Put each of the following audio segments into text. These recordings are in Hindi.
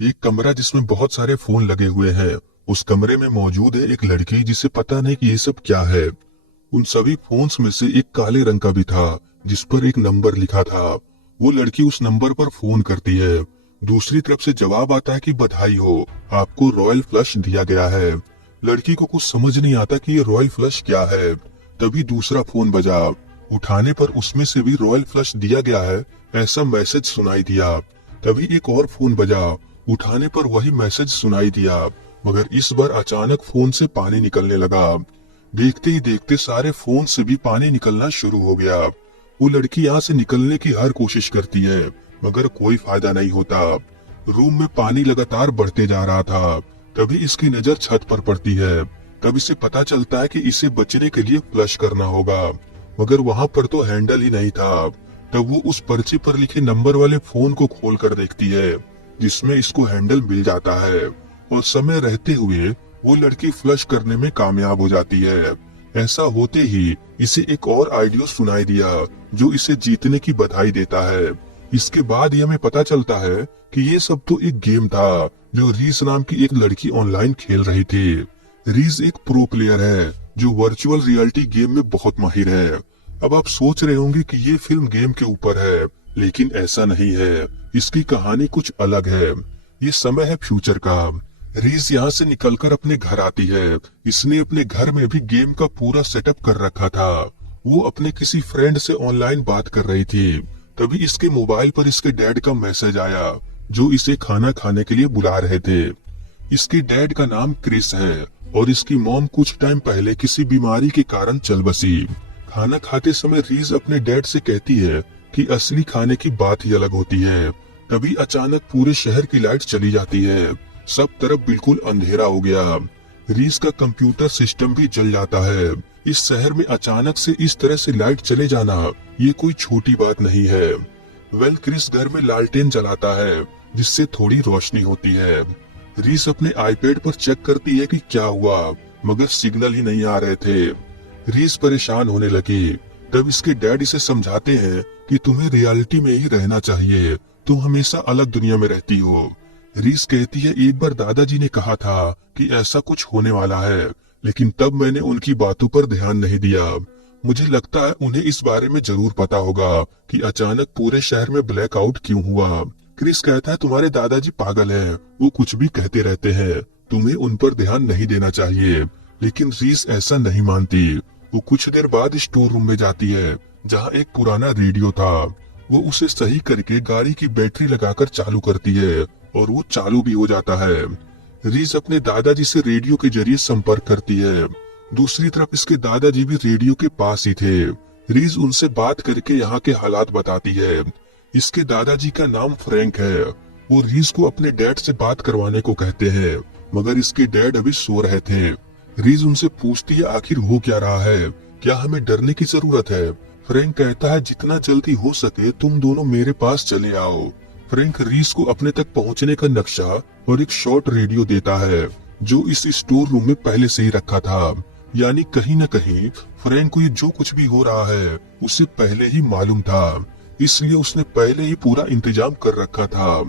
एक कमरा जिसमें बहुत सारे फोन लगे हुए हैं। उस कमरे में मौजूद है एक लड़की जिसे पता नहीं कि ये सब क्या है। उन सभी फोन्स में से एक काले रंग का भी था जिस पर एक नंबर लिखा था। वो लड़की उस नंबर पर फोन करती है। दूसरी तरफ से जवाब आता है कि बधाई हो, आपको रॉयल फ्लश दिया गया है। लड़की को कुछ समझ नहीं आता कि ये रॉयल फ्लश क्या है। तभी दूसरा फोन बजा। उठाने पर उसमें से भी रॉयल फ्लश दिया गया है ऐसा मैसेज सुनाई दिया। तभी एक और फोन बजा। उठाने पर वही मैसेज सुनाई दिया, मगर इस बार अचानक फोन से पानी निकलने लगा। देखते ही देखते सारे फोन से भी पानी निकलना शुरू हो गया। वो लड़की यहाँ से निकलने की हर कोशिश करती है, मगर कोई फायदा नहीं होता। रूम में पानी लगातार बढ़ते जा रहा था। तभी इसकी नजर छत पर पड़ती है। तब इसे पता चलता है कि इसे बचने के लिए फ्लश करना होगा, मगर वहाँ पर तो हैंडल ही नहीं था। तब वो उस पर्चे पर लिखे नंबर वाले फोन को खोल कर देखती है, जिसमें इसको हैंडल मिल जाता है और समय रहते हुए वो लड़की फ्लश करने में कामयाब हो जाती है। ऐसा होते ही इसे एक और आइडिया सुनाई दिया जो इसे जीतने की बधाई देता है। इसके बाद ही हमें पता चलता है कि ये सब तो एक गेम था जो रीस नाम की एक लड़की ऑनलाइन खेल रही थी। रीस एक प्रो प्लेयर है जो वर्चुअल रियलिटी गेम में बहुत माहिर है। अब आप सोच रहे होंगे कि ये फिल्म गेम के ऊपर है, लेकिन ऐसा नहीं है। इसकी कहानी कुछ अलग है। ये समय है फ्यूचर का। रीज यहाँ से निकलकर अपने घर आती है। इसने अपने घर में भी गेम का पूरा सेटअप कर रखा था। वो अपने किसी फ्रेंड से ऑनलाइन बात कर रही थी। तभी इसके मोबाइल पर इसके डैड का मैसेज आया जो इसे खाना खाने के लिए बुला रहे थे। इसके डैड का नाम क्रिस है और इसकी मॉम कुछ टाइम पहले किसी बीमारी के कारण चल बसी। खाना खाते समय रीज अपने डैड से कहती है कि असली खाने की बात ही अलग होती है। तभी अचानक पूरे शहर की लाइट चली जाती है। सब तरफ बिल्कुल अंधेरा हो गया। रीस का कंप्यूटर सिस्टम भी जल जाता है। इस शहर में अचानक से इस तरह से लाइट चले जाना ये कोई छोटी बात नहीं है। क्रिस घर में लालटेन जलाता है जिससे थोड़ी रोशनी होती है। रीस अपने आईपैड पर चेक करती है कि क्या हुआ, मगर सिग्नल ही नहीं आ रहे थे। रीस परेशान होने लगी। तब इसके डैड इसे समझाते हैं कि तुम्हें रियलिटी में ही रहना चाहिए, तुम हमेशा अलग दुनिया में रहती हो। रीस कहती है एक बार दादाजी ने कहा था कि ऐसा कुछ होने वाला है, लेकिन तब मैंने उनकी बातों पर ध्यान नहीं दिया। मुझे लगता है उन्हें इस बारे में जरूर पता होगा कि अचानक पूरे शहर में ब्लैकआउट क्यों हुआ। क्रिस कहता है तुम्हारे दादाजी पागल हैं, वो कुछ भी कहते रहते हैं, तुम्हें उन पर ध्यान नहीं देना चाहिए। लेकिन रीस ऐसा नहीं मानती। वो कुछ देर बाद स्टोर रूम में जाती है जहाँ एक पुराना रेडियो था। वो उसे सही करके गाड़ी की बैटरी लगाकर चालू करती है और वो चालू भी हो जाता है। रीज अपने दादाजी से रेडियो के जरिए संपर्क करती है। दूसरी तरफ इसके दादाजी भी रेडियो के पास ही थे। रीज उनसे बात करके यहाँ के हालात बताती है। इसके दादाजी का नाम फ्रैंक है। वो रीज को अपने डैड से बात करवाने को कहते हैं, मगर इसके डैड अभी सो रहे थे। रीज उनसे पूछती है आखिर हो क्या रहा है, क्या हमें डरने की जरूरत है। फ्रैंक कहता है जितना जल्दी हो सके तुम दोनों मेरे पास चले आओ। फ्रैंक रीस को अपने तक पहुंचने का नक्शा और एक शॉर्ट रेडियो देता है जो इस स्टोर रूम में पहले से ही रखा था। यानी कहीं न कहीं फ्रैंक को ये जो कुछ भी हो रहा है उसे पहले ही मालूम था, इसलिए उसने पहले ही पूरा इंतजाम कर रखा था।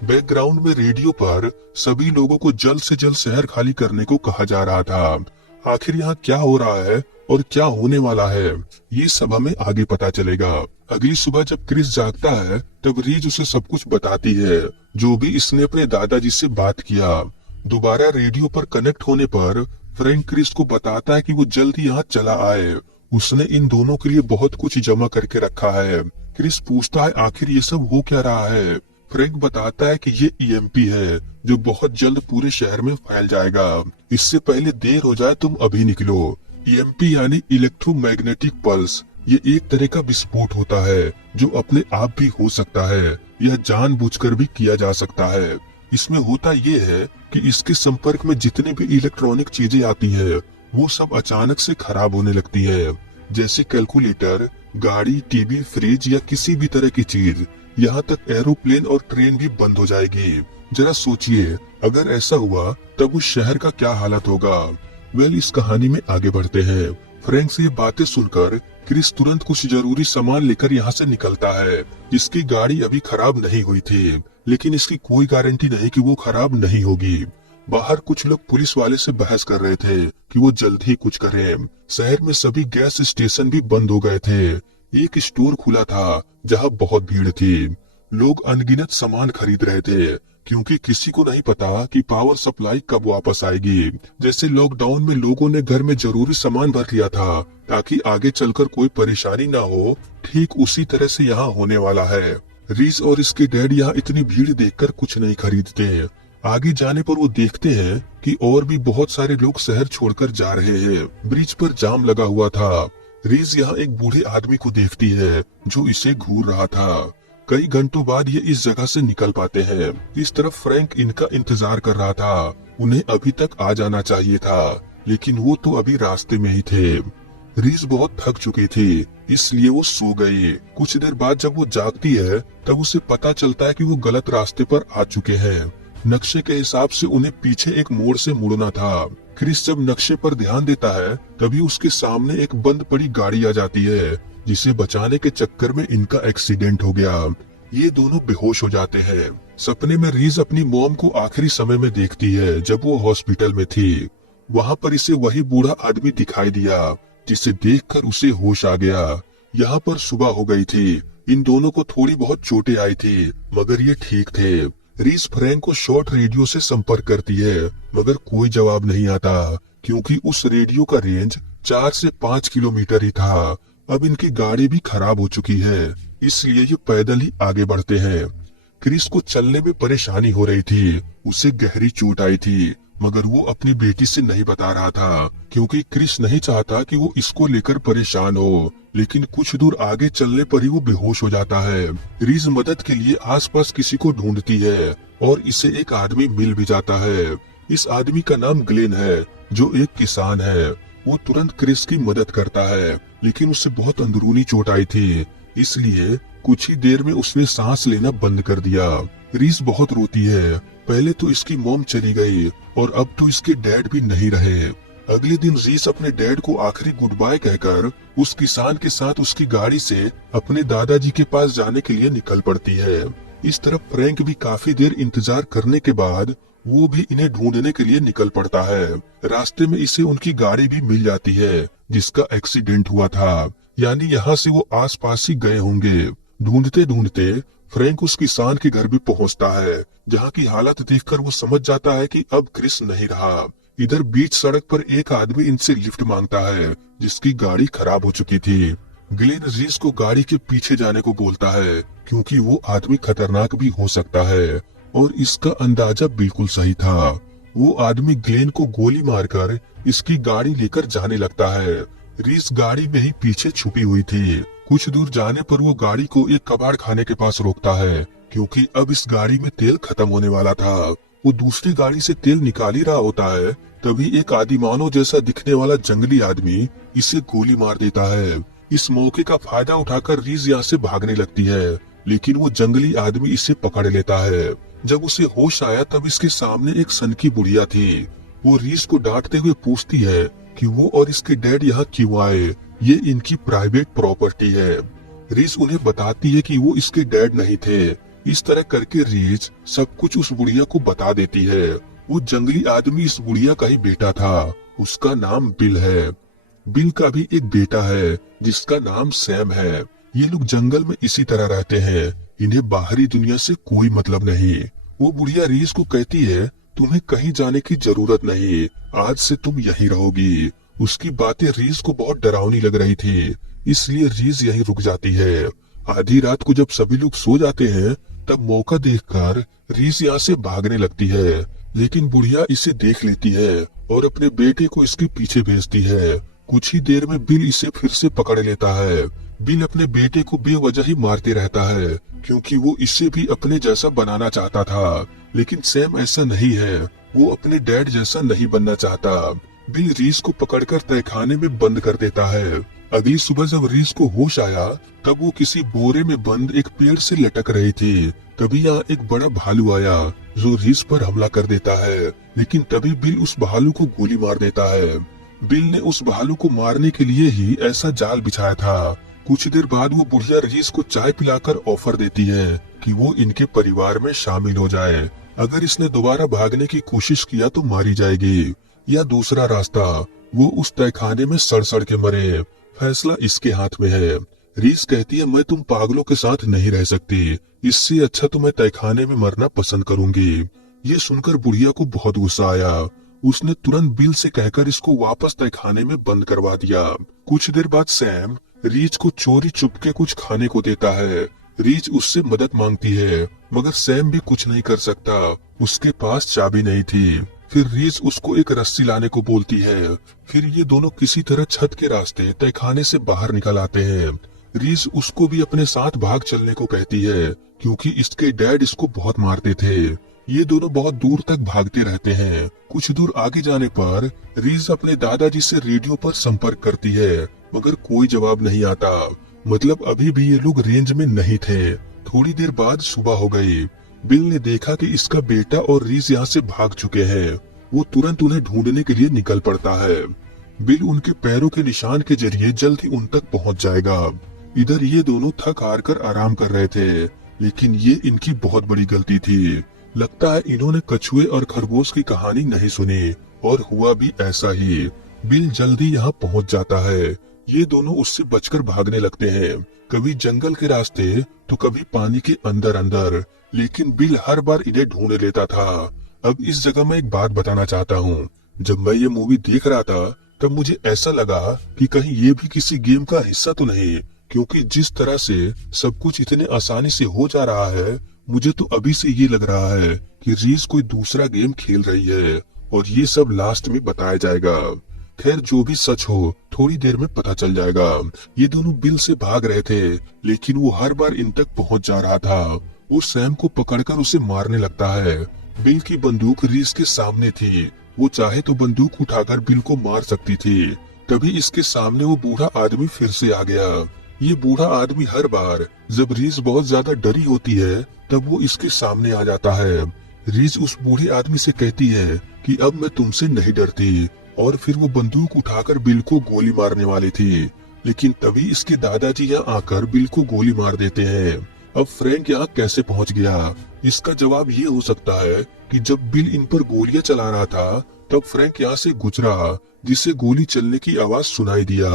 बैकग्राउंड में रेडियो पर सभी लोगों को जल्द से जल्द शहर खाली करने को कहा जा रहा था। आखिर यहाँ क्या हो रहा है और क्या होने वाला है, ये सब हमें आगे पता चलेगा। अगली सुबह जब क्रिस जागता है तब रीज उसे सब कुछ बताती है जो भी इसने अपने दादाजी से बात किया। दोबारा रेडियो पर कनेक्ट होने पर फ्रैंक क्रिस को बताता है कि वो जल्द यहाँ चला आए। उसने इन दोनों के लिए बहुत कुछ जमा करके रखा है। क्रिस पूछता है आखिर ये सब हो क्या रहा है। फ्रैंक बताता है कि ये ईएमपी है जो बहुत जल्द पूरे शहर में फैल जाएगा। इससे पहले देर हो जाए तुम अभी निकलो। ईएमपी यानी इलेक्ट्रोमैग्नेटिक पल्स, ये एक तरह का विस्फोट होता है जो अपने आप भी हो सकता है, यह जानबूझकर भी किया जा सकता है। इसमें होता ये है कि इसके संपर्क में जितने भी इलेक्ट्रॉनिक चीजें आती है वो सब अचानक से खराब होने लगती है, जैसे कैलकुलेटर, गाड़ी, टीवी, फ्रिज या किसी भी तरह की चीज। यहाँ तक एरोप्लेन और ट्रेन भी बंद हो जाएगी। जरा सोचिए अगर ऐसा हुआ तब उस शहर का क्या हालत होगा। इस कहानी में आगे बढ़ते हैं। फ्रैंक से ये बातें सुनकर क्रिस तुरंत कुछ जरूरी सामान लेकर यहाँ से निकलता है। इसकी गाड़ी अभी खराब नहीं हुई थी, लेकिन इसकी कोई गारंटी नहीं कि वो खराब नहीं होगी। बाहर कुछ लोग पुलिस वाले से बहस कर रहे थे कि वो जल्द ही कुछ करें। शहर में सभी गैस स्टेशन भी बंद हो गए थे। एक स्टोर खुला था जहाँ बहुत भीड़ थी। लोग अनगिनत सामान खरीद रहे थे क्योंकि किसी को नहीं पता कि पावर सप्लाई कब वापस आएगी। जैसे लॉकडाउन में लोगों ने घर में जरूरी सामान भर लिया था ताकि आगे चलकर कोई परेशानी ना हो, ठीक उसी तरह से यहाँ होने वाला है। रीस और इसके डैड यहाँ इतनी भीड़ देखकर कुछ नहीं खरीदते। आगे जाने पर वो देखते हैं कि और भी बहुत सारे लोग शहर छोड़कर जा रहे हैं। ब्रिज पर जाम लगा हुआ था। रीज यहाँ एक बूढ़े आदमी को देखती है जो इसे घूर रहा था। कई घंटों बाद ये इस जगह से निकल पाते हैं। इस तरफ फ्रैंक इनका इंतजार कर रहा था। उन्हें अभी तक आ जाना चाहिए था, लेकिन वो तो अभी रास्ते में ही थे। रीज बहुत थक चुकी थी, इसलिए वो सो गई। कुछ देर बाद जब वो जागती है तब उसे पता चलता है कि वो गलत रास्ते पर आ चुके हैं। नक्शे के हिसाब से उन्हें पीछे एक मोड़ से मुड़ना था। क्रिस जब नक्शे पर ध्यान देता है तभी उसके सामने एक बंद पड़ी गाड़ी आ जाती है, जिसे बचाने के चक्कर में इनका एक्सीडेंट हो गया। ये दोनों बेहोश हो जाते हैं। सपने में रीज अपनी मॉम को आखिरी समय में देखती है जब वो हॉस्पिटल में थी। वहाँ पर इसे वही बूढ़ा आदमी दिखाई दिया जिसे देखकर उसे होश आ गया। यहाँ पर सुबह हो गई थी। इन दोनों को थोड़ी बहुत चोटें आई थी, मगर ये ठीक थे। रीस फ्रैंक को शॉर्ट रेडियो से संपर्क करती है, मगर कोई जवाब नहीं आता क्योंकि उस रेडियो का रेंज 4 से 5 किलोमीटर ही था। अब इनकी गाड़ी भी खराब हो चुकी है, इसलिए ये पैदल ही आगे बढ़ते हैं। क्रिस को चलने में परेशानी हो रही थी। उसे गहरी चोट आई थी, मगर वो अपनी बेटी से नहीं बता रहा था क्योंकि क्रिस नहीं चाहता कि वो इसको लेकर परेशान हो। लेकिन कुछ दूर आगे चलने पर ही वो बेहोश हो जाता है। रीज मदद के लिए आसपास किसी को ढूंढती है और इसे एक आदमी मिल भी जाता है। इस आदमी का नाम ग्लेन है, जो एक किसान है। वो तुरंत क्रिस की मदद करता है, लेकिन उसे बहुत अंदरूनी चोट आई थी, इसलिए कुछ ही देर में उसने सांस लेना बंद कर दिया। रीस बहुत रोती है। पहले तो इसकी मॉम चली गई और अब तो इसके डैड भी नहीं रहे। अगले दिन रीस अपने डैड को आखिरी गुड बाय कहकर उस किसान के साथ उसकी गाड़ी से अपने दादाजी के पास जाने के लिए निकल पड़ती है। इस तरफ फ्रैंक भी काफी देर इंतजार करने के बाद वो भी इन्हें ढूंढने के लिए निकल पड़ता है। रास्ते में इसे उनकी गाड़ी भी मिल जाती है जिसका एक्सीडेंट हुआ था, यानी यहाँ से वो आसपास ही गए होंगे। ढूंढते ढूंढते फ्रैंक उस किसान के घर भी पहुंचता है, जहाँ की हालत देखकर वो समझ जाता है कि अब क्रिस नहीं रहा। इधर बीच सड़क पर एक आदमी इनसे लिफ्ट मांगता है, जिसकी गाड़ी खराब हो चुकी थी। ग्लेन रीस को गाड़ी के पीछे जाने को बोलता है क्योंकि वो आदमी खतरनाक भी हो सकता है, और इसका अंदाजा बिल्कुल सही था। वो आदमी ग्लेन को गोली मारकर इसकी गाड़ी लेकर जाने लगता है। रीस गाड़ी में ही पीछे छुपी हुई थी। कुछ दूर जाने पर वो गाड़ी को एक कबाड़ खाने के पास रोकता है क्योंकि अब इस गाड़ी में तेल खत्म होने वाला था। वो दूसरी गाड़ी से तेल निकाल ही रहा होता है, तभी एक आदिमानव जैसा दिखने वाला जंगली आदमी इसे गोली मार देता है। इस मौके का फायदा उठाकर रीज यहाँ से भागने लगती है, लेकिन वो जंगली आदमी इसे पकड़ लेता है। जब उसे होश आया तब इसके सामने एक सनकी बुढ़िया थी। वो रीज को डांटते हुए पूछती है कि वो और इसके डैड यहाँ क्यों आए, ये इनकी प्राइवेट प्रॉपर्टी है। रीज उन्हें बताती है कि वो इसके डैड नहीं थे। इस तरह करके रीज सब कुछ उस बुढ़िया को बता देती है। वो जंगली आदमी इस बुढ़िया का ही बेटा था। उसका नाम बिल है। बिल का भी एक बेटा है जिसका नाम सैम है। ये लोग जंगल में इसी तरह रहते हैं। इन्हें बाहरी दुनिया से कोई मतलब नहीं। वो बुढ़िया रीज को कहती है, तुम्हें कहीं जाने की जरूरत नहीं, आज से तुम यहीं रहोगी। उसकी बातें रीज को बहुत डरावनी लग रही थी, इसलिए रीज यहीं रुक जाती है। आधी रात को जब सभी लोग सो जाते हैं तब मौका देखकर रीज यहाँ से भागने लगती है, लेकिन बुढ़िया इसे देख लेती है और अपने बेटे को इसके पीछे भेजती है। कुछ ही देर में बिल इसे फिर से पकड़ लेता है। बिल अपने बेटे को बेवजह ही मारते रहता है क्योंकि वो इसे भी अपने जैसा बनाना चाहता था, लेकिन सैम ऐसा नहीं है। वो अपने डैड जैसा नहीं बनना चाहता। बिल रीस को पकड़कर तहखाने में बंद कर देता है। अगली सुबह जब रीस को होश आया तब वो किसी बोरे में बंद एक पेड़ से लटक रही थी। तभी यहाँ एक बड़ा भालू आया जो रीस पर हमला कर देता है, लेकिन तभी बिल उस भालू को गोली मार देता है। बिल ने उस भालू को मारने के लिए ही ऐसा जाल बिछाया था। कुछ देर बाद वो बुढ़िया रीस को चाय पिलाकर ऑफर देती है कि वो इनके परिवार में शामिल हो जाए। अगर इसने दोबारा भागने की कोशिश किया तो मारी जाएगी, या दूसरा रास्ता, वो उस तहखाने में सड़ सड़ के मरे। फैसला इसके हाथ में है। रीस कहती है, मैं तुम पागलों के साथ नहीं रह सकती, इससे अच्छा तो मैं तहखाने में मरना पसंद करूंगी। ये सुनकर बुढ़िया को बहुत गुस्सा आया। उसने तुरंत बिल से कहकर इसको वापस तहखाने में बंद करवा दिया। कुछ देर बाद सैम रीच को चोरी चुपके कुछ खाने को देता है। रीच उससे मदद मांगती है, मगर सैम भी कुछ नहीं कर सकता, उसके पास चाबी नहीं थी। फिर रीच उसको एक रस्सी लाने को बोलती है। फिर ये दोनों किसी तरह छत के रास्ते तहखाने से बाहर निकल आते हैं। रीच उसको भी अपने साथ भाग चलने को कहती है, क्योंकि इसके डैड इसको बहुत मारते थे। ये दोनों बहुत दूर तक भागते रहते हैं। कुछ दूर आगे जाने पर रीज अपने दादाजी से रेडियो पर संपर्क करती है, मगर कोई जवाब नहीं आता। मतलब अभी भी ये लोग रेंज में नहीं थे। थोड़ी देर बाद सुबह हो गई। बिल ने देखा कि इसका बेटा और रीज यहाँ से भाग चुके हैं। वो तुरंत उन्हें ढूंढने के लिए निकल पड़ता है। बिल उनके पैरों के निशान के जरिए जल्द ही उन तक पहुँच जाएगा। इधर ये दोनों थक हार कर आराम कर रहे थे, लेकिन ये इनकी बहुत बड़ी गलती थी। लगता है इन्होंने कछुए और खरगोश की कहानी नहीं सुनी, और हुआ भी ऐसा ही। बिल जल्दी यहाँ पहुँच जाता है। ये दोनों उससे बचकर भागने लगते हैं, कभी जंगल के रास्ते तो कभी पानी के अंदर अंदर, लेकिन बिल हर बार इन्हें ढूंढ लेता था। अब इस जगह मैं एक बात बताना चाहता हूँ। जब मैं ये मूवी देख रहा था तब मुझे ऐसा लगा कि कहीं ये भी किसी गेम का हिस्सा तो नहीं, क्योंकि जिस तरह से सब कुछ इतने आसानी से हो जा रहा है, मुझे तो अभी से ये लग रहा है कि रीज कोई दूसरा गेम खेल रही है, और ये सब लास्ट में बताया जाएगा। खैर, जो भी सच हो थोड़ी देर में पता चल जाएगा। ये दोनों बिल से भाग रहे थे, लेकिन वो हर बार इन तक पहुंच जा रहा था। वो सैम को पकड़कर उसे मारने लगता है। बिल की बंदूक रीज के सामने थी। वो चाहे तो बंदूक उठाकर बिल को मार सकती थी। तभी इसके सामने वो बूढ़ा आदमी फिर से आ गया। ये बूढ़ा आदमी हर बार जब रीज बहुत ज्यादा डरी होती है तब वो इसके सामने आ जाता है। रीज उस बूढ़े आदमी से कहती है कि अब मैं तुमसे नहीं डरती, और फिर वो बंदूक उठाकर बिल को गोली मारने वाली थी, लेकिन तभी इसके दादाजी यहाँ आकर बिल को गोली मार देते हैं। अब फ्रैंक यहाँ कैसे पहुँच गया? इसका जवाब ये हो सकता है कि जब बिल इन पर गोलियां चला रहा था तब फ्रैंक यहाँ से गुजरा, जिसे गोली चलने की आवाज सुनाई दिया,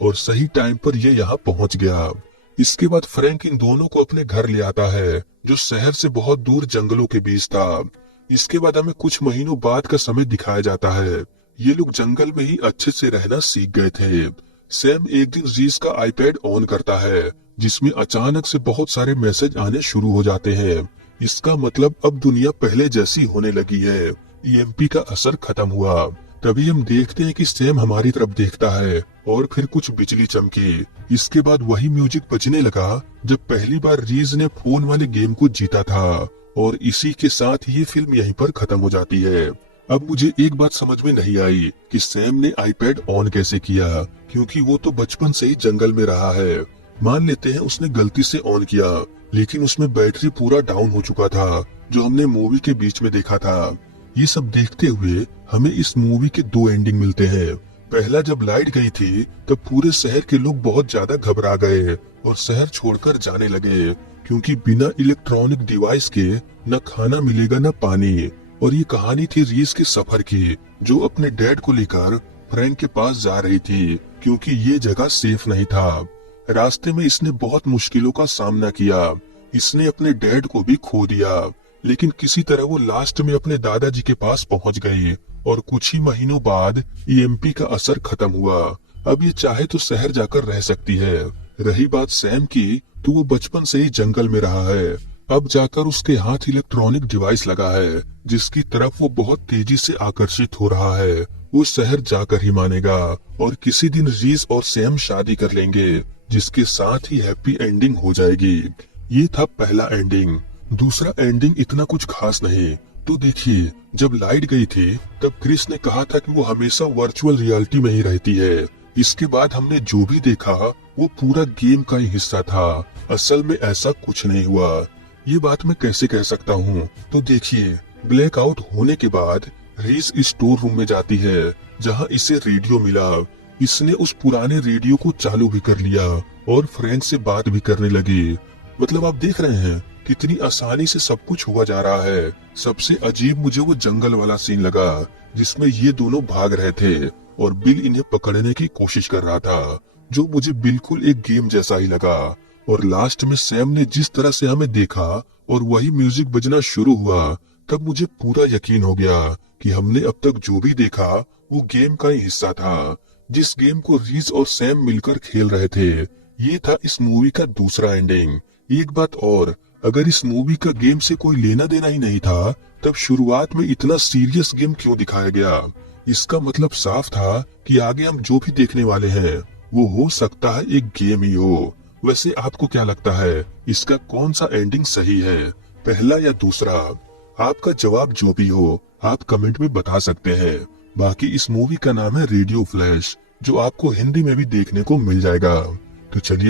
और सही टाइम पर ये यहाँ पहुँच गया। इसके बाद फ्रैंक इन दोनों को अपने घर ले आता है, जो शहर से बहुत दूर जंगलों के बीच था। इसके बाद हमें कुछ महीनों बाद का समय दिखाया जाता है। ये लोग जंगल में ही अच्छे से रहना सीख गए थे। सैम एक दिन रीज का आईपैड ऑन करता है, जिसमें अचानक से बहुत सारे मैसेज आने शुरू हो जाते हैं। इसका मतलब अब दुनिया पहले जैसी होने लगी है। ईएमपी का असर खत्म हुआ। तभी हम देखते हैं कि सैम हमारी तरफ देखता है, और फिर कुछ बिजली चमकी। इसके बाद वही म्यूजिक बजने लगा जब पहली बार रीज ने फोन वाले गेम को जीता था, और इसी के साथ ये फिल्म यहीं पर खत्म हो जाती है। अब मुझे एक बात समझ में नहीं आई कि सैम ने आईपैड ऑन कैसे किया, क्योंकि वो तो बचपन से ही जंगल में रहा है। मान लेते हैं उसने गलती से ऑन किया, लेकिन उसमें बैटरी पूरा डाउन हो चुका था, जो हमने मूवी के बीच में देखा था। ये सब देखते हुए हमें इस मूवी के दो एंडिंग मिलते हैं। पहला, जब लाइट गई थी तब पूरे शहर के लोग बहुत ज्यादा घबरा गए और शहर छोड़कर जाने लगे, क्योंकि बिना इलेक्ट्रॉनिक डिवाइस के न खाना मिलेगा न पानी। और ये कहानी थी रीज के सफर की, जो अपने डैड को लेकर फ्रैंक के पास जा रही थी, क्योंकि ये जगह सेफ नहीं था। रास्ते में इसने बहुत मुश्किलों का सामना किया। इसने अपने डैड को भी खो दिया, लेकिन किसी तरह वो लास्ट में अपने दादाजी के पास पहुंच गई, और कुछ ही महीनों बाद ईएमपी का असर खत्म हुआ। अब ये चाहे तो शहर जाकर रह सकती है। रही बात सैम की, तो वो बचपन से ही जंगल में रहा है। अब जाकर उसके हाथ इलेक्ट्रॉनिक डिवाइस लगा है, जिसकी तरफ वो बहुत तेजी से आकर्षित हो रहा है। वो शहर जाकर ही मानेगा, और किसी दिन रीज और सैम शादी कर लेंगे, जिसके साथ ही हैप्पी एंडिंग हो जाएगी। ये था पहला एंडिंग। दूसरा एंडिंग इतना कुछ खास नहीं। तो देखिए, जब लाइट गई थी तब क्रिस ने कहा था कि वो हमेशा वर्चुअल रियलिटी में ही रहती है। इसके बाद हमने जो भी देखा वो पूरा गेम का ही हिस्सा था। असल में ऐसा कुछ नहीं हुआ। ये बात मैं कैसे कह सकता हूँ? तो देखिए, ब्लैकआउट होने के बाद रीज स्टोर रूम में जाती है, जहाँ इसे रेडियो मिला। इसने उस पुराने रेडियो को चालू भी कर लिया और फ्रैंक से बात भी करने लगी। मतलब आप देख रहे हैं कितनी आसानी से सब कुछ हुआ जा रहा है। सबसे अजीब मुझे वो जंगल वाला सीन लगा जिसमें ये दोनों भाग रहे थे और बिल इन्हें पकड़ने की कोशिश कर रहा था, जो मुझे बिल्कुल एक गेम जैसा ही लगा। और लास्ट में सैम ने जिस तरह से हमें देखा और वही म्यूजिक बजना शुरू हुआ, तब मुझे पूरा यकीन हो गया कि हमने अब तक जो भी देखा वो गेम का ही हिस्सा था, जिस गेम को रीज और सैम मिलकर खेल रहे थे। ये था इस मूवी का दूसरा एंडिंग। एक बात और, अगर इस मूवी का गेम से कोई लेना देना ही नहीं था, तब शुरुआत में इतना सीरियस गेम क्यों दिखाया गया? इसका मतलब साफ था कि आगे हम जो भी देखने वाले हैं वो हो सकता है एक गेम ही हो। वैसे आपको क्या लगता है, इसका कौन सा एंडिंग सही है, पहला या दूसरा? आपका जवाब जो भी हो आप कमेंट में बता सकते हैं। बाकी इस मूवी का नाम है रेडियो फ्लैश, जो आपको हिंदी में भी देखने को मिल जाएगा। तो चलिए